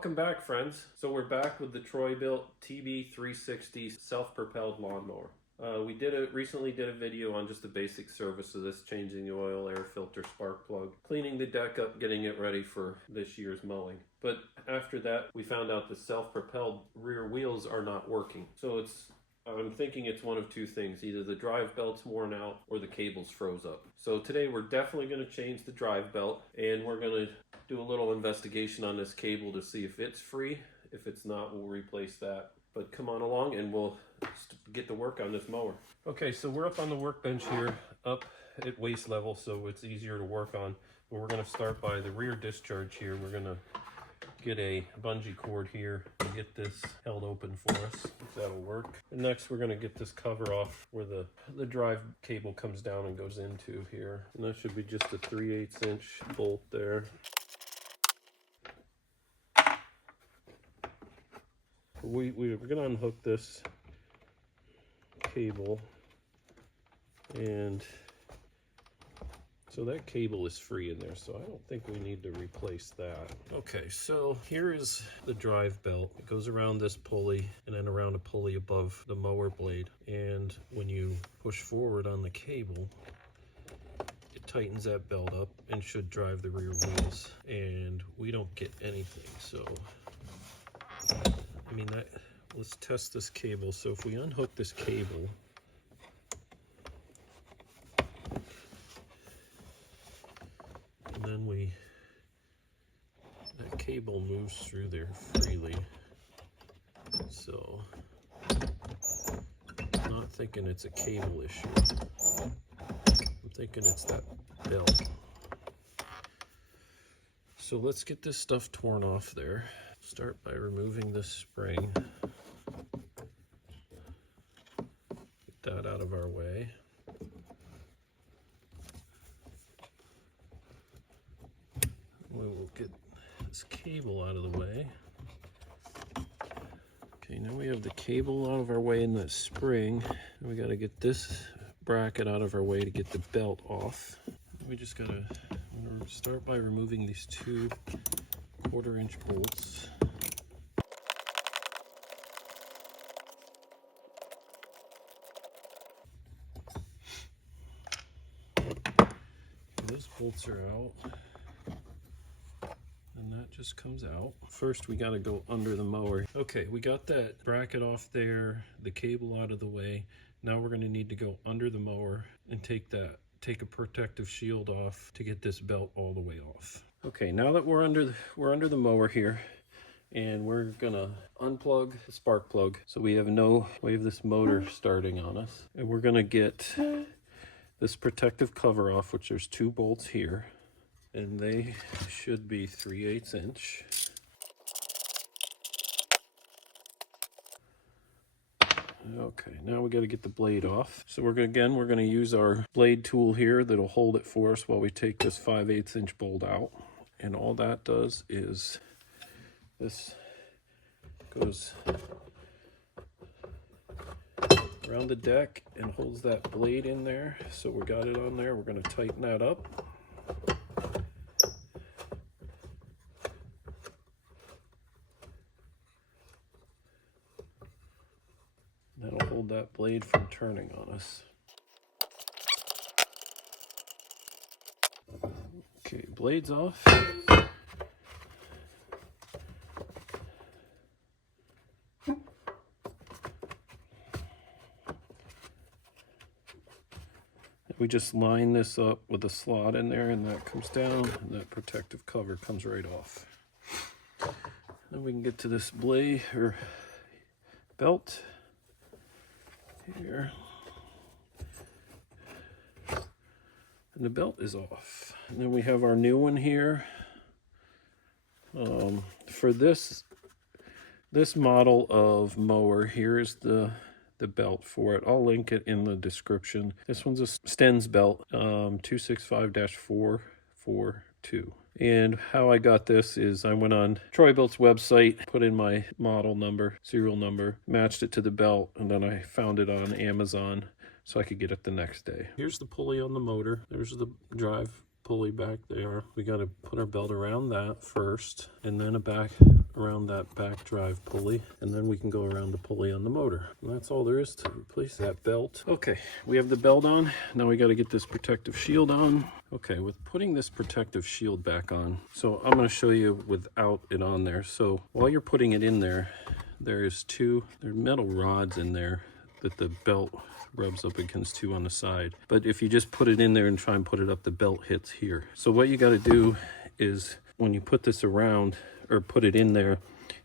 Welcome back, friends. So we're back with the Troy-Bilt TB360 self-propelled lawnmower. We recently did a video on just the basic service of this, changing the oil, air filter, spark plug, cleaning the deck up, getting it ready for this year's mowing. But after that, we found out the self-propelled rear wheels are not working. So I'm thinking it's one of two things. Either the drive belt's worn out or the cable's froze up. So today we're definitely going to change the drive belt, and we're going to do a little investigation on this cable to see if it's free. If it's not, we'll replace that. But come on along and we'll get to work on this mower. Okay, so we're up on the workbench here, up at waist level, so it's easier to work on. But we're going to start by the rear discharge here. We're going to get a bungee cord here and get this held open for us. That'll work. And next we're going to get this cover off where the drive cable comes down and goes into here. And that should be just a 3/8 inch bolt there. We're going to unhook this cable, and so that cable is free in there, so I don't think we need to replace that. Okay, so here is the drive belt. It goes around this pulley and then around a pulley above the mower blade, and when you push forward on the cable, it tightens that belt up and should drive the rear wheels, and we don't get anything. So I mean, let's test this cable. So if we unhook this cable, and then that cable moves through there freely. So I'm not thinking it's a cable issue. I'm thinking it's that belt. So let's get this stuff torn off there. Start by removing this spring. Get that out of our way. We will get this cable out of the way. Okay, now we have the cable out of our way and the spring. We got to get this bracket out of our way to get the belt off. We just got to start by removing these two 1/4 inch bolts. Those bolts are out, and that just comes out. First, we got to go under the mower. Okay, we got that bracket off there, the cable out of the way. Now we're going to need to go under the mower and take a protective shield off to get this belt all the way off. Okay, now that we're under the mower here, and we're gonna unplug the spark plug so we have this motor starting on us, and we're gonna get this protective cover off, which there's two bolts here, and they should be 3/8 inch. Okay, now we got to get the blade off. So we're going to use our blade tool here that'll hold it for us while we take this 5/8 inch bolt out. And all that does is this goes around the deck and holds that blade in there. So we got it on there. We're going to tighten that up. That'll hold that blade from turning on us. Okay, blade's off. We just line this up with a slot in there, and that comes down, and that protective cover comes right off. Then we can get to this blade or belt here, and the belt is off. And then we have our new one here. For this model of mower, here is the belt for it. I'll link it in the description. This one's a Sten's belt, 265-442. And how I got this is I went on Troy-Bilt's website, put in my model number, serial number, matched it to the belt, and then I found it on Amazon so I could get it the next day. Here's the pulley on the motor. There's the drive pulley back there. We got to put our belt around that first, and then around that back drive pulley, and then we can go around the pulley on the motor. And that's all there is to replace that belt. Okay, we have the belt on. Now we got to get this protective shield on. Okay, with putting this protective shield back on, so I'm going to show you without it on there. So while you're putting it in there, there are metal rods in there that the belt rubs up against two on the side. But if you just put it in there and try and put it up, the belt hits here. So what you got to do is when you put this around or put it in there,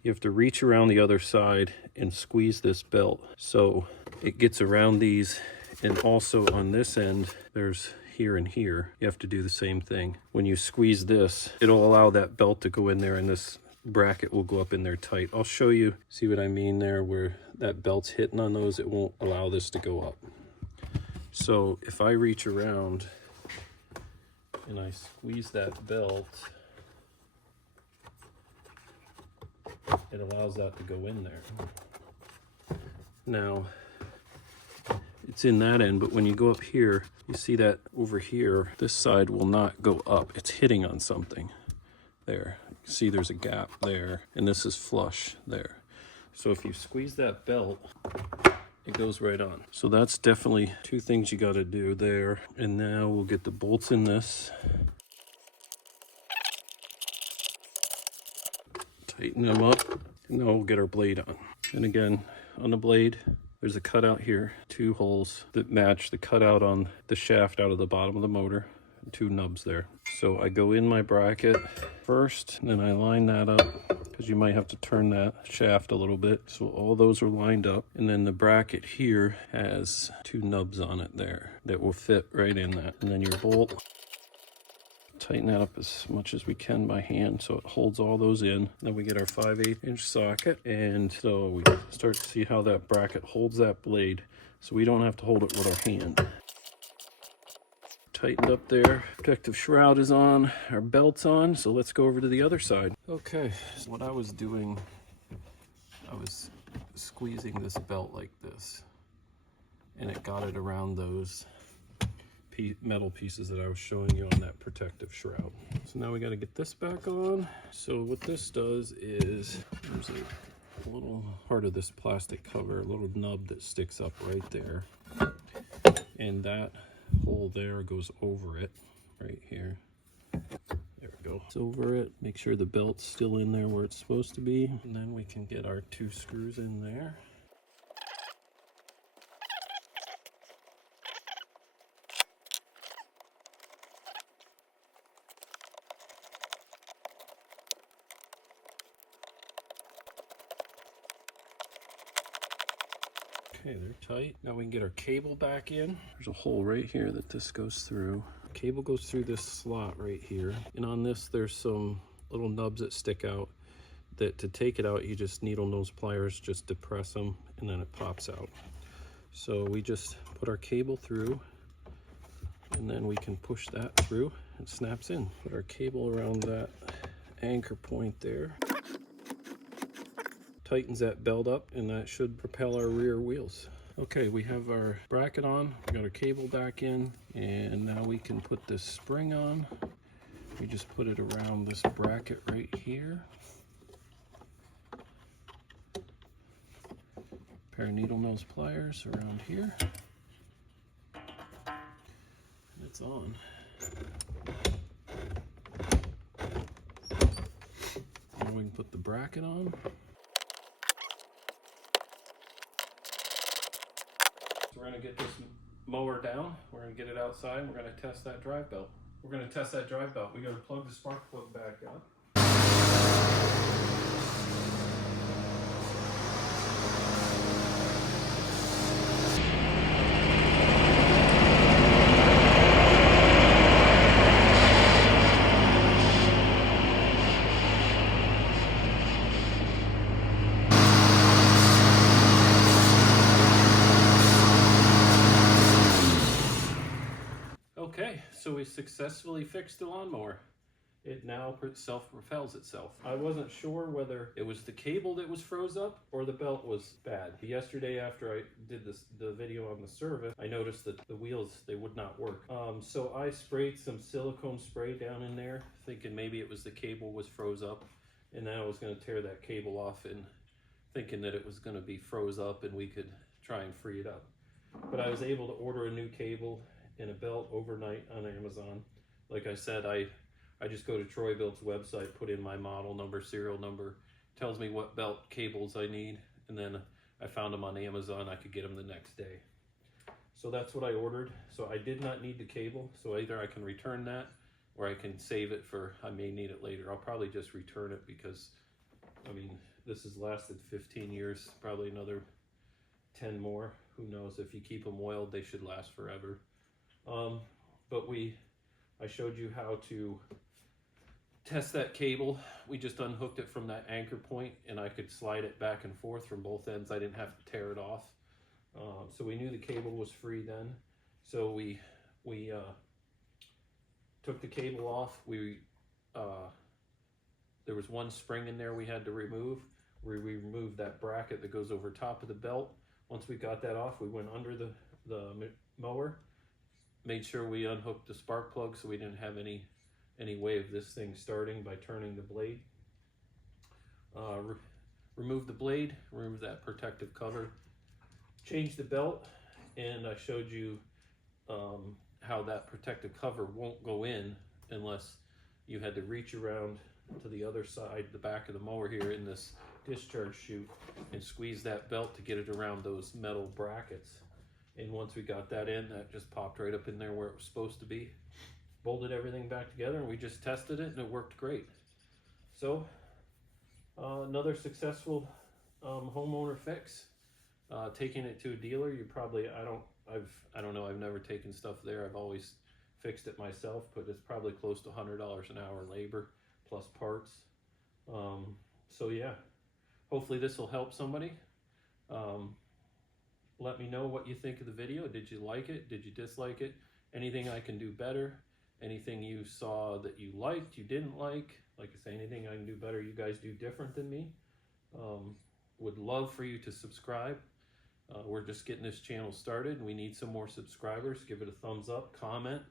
you have to reach around the other side and squeeze this belt so it gets around these. And also on this end, there's here and here. You have to do the same thing. When you squeeze this, it'll allow that belt to go in there, and this bracket will go up in there tight. I'll show you, see what I mean there, where that belt's hitting on those, it won't allow this to go up. So if I reach around and I squeeze that belt, it allows that to go in there. Now, it's in that end, but when you go up here, you see that over here, this side will not go up. It's hitting on something there. See, there's a gap there, and this is flush there. So if you squeeze that belt, it goes right on. So that's definitely two things you got to do there. And now we'll get the bolts in this. Tighten them up, and then we'll get our blade on. And again, on the blade, there's a cutout here, 2 holes that match the cutout on the shaft out of the bottom of the motor, 2 nubs there. So I go in my bracket first, and then I line that up, because you might have to turn that shaft a little bit. So all those are lined up, and then the bracket here has 2 nubs on it there that will fit right in that. And then your bolt, tighten that up as much as we can by hand so it holds all those in. Then we get our 5/8 inch socket, and so we start to see how that bracket holds that blade so we don't have to hold it with our hand. Tightened up there, protective shroud is on, our belt's on, so let's go over to the other side. Okay, so what I was doing, I was squeezing this belt like this, and it got it around those metal pieces that I was showing you on that protective shroud. So now we got to get this back on. So what this does is there's a little part of this plastic cover, a little nub that sticks up right there, and that hole there goes over it right here. There we go. It's over it. Make sure the belt's still in there where it's supposed to be, and then we can get our 2 screws in there. Okay, they're tight. Now we can get our cable back in. There's a hole right here that this goes through. Cable goes through this slot right here. And on this, there's some little nubs that stick out that to take it out, you just needle nose pliers, just depress them, and then it pops out. So we just put our cable through, and then we can push that through. It snaps in. Put our cable around that anchor point there. Tightens that belt up, and that should propel our rear wheels. Okay, we have our bracket on, we got our cable back in, and now we can put this spring on. We just put it around this bracket right here. Pair of needle nose pliers around here. And it's on. Now we can put the bracket on. We're going to get this mower down, we're going to get it outside, and we're going to test that drive belt. We're going to test that drive belt. We got to plug the spark plug back up. Okay, so we successfully fixed the lawnmower. it now self-propels itself. I wasn't sure whether it was the cable that was froze up or the belt was bad. Yesterday after I did the video on the service, I noticed that the wheels, they would not work. So I sprayed some silicone spray down in there, thinking maybe it was the cable was froze up, and then I was going to tear that cable off, and thinking that it was going to be froze up and we could try and free it up. But I was able to order a new cable and a belt overnight on Amazon. Like I said, I just go to Troy-Bilt's website, put in my model number, serial number, tells me what belt cables I need, and then I found them on Amazon. I could get them the next day. So that's what I ordered. So I did not need the cable, so either I can return that or I can save it for, I may need it later. I'll probably just return it because, I mean, this has lasted 15 years, probably another 10 more. Who knows? If you keep them oiled, they should last forever. But I showed you how to test that cable. We just unhooked it from that anchor point, and I could slide it back and forth from both ends. I didn't have to tear it off. So we knew the cable was free then. So we took the cable off. There was one spring in there we had to remove. We removed that bracket that goes over top of the belt. Once we got that off, we went under the mower, made sure we unhooked the spark plug so we didn't have any way of this thing starting by turning the blade. Remove the blade, remove that protective cover, change the belt, and I showed you how that protective cover won't go in unless you had to reach around to the other side, the back of the mower here in this discharge chute, and squeeze that belt to get it around those metal brackets. And once we got that in, that just popped right up in there where it was supposed to be. Bolted everything back together, and we just tested it, and it worked great. So another successful homeowner fix. Taking it to a dealer, you probably, I don't know, I've never taken stuff there. I've always fixed it myself, but it's probably close to $100 an hour labor plus parts. So yeah, hopefully this will help somebody. Let me know what you think of the video. Did you like it? Did you dislike it? Anything I can do better? Anything you saw that you liked, you didn't like? Like I say, anything I can do better, you guys do different than me. Would love for you to subscribe. We're just getting this channel started, and we need some more subscribers. Give it a thumbs up, comment,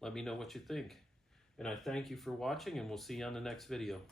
let me know what you think. And I thank you for watching, and we'll see you on the next video.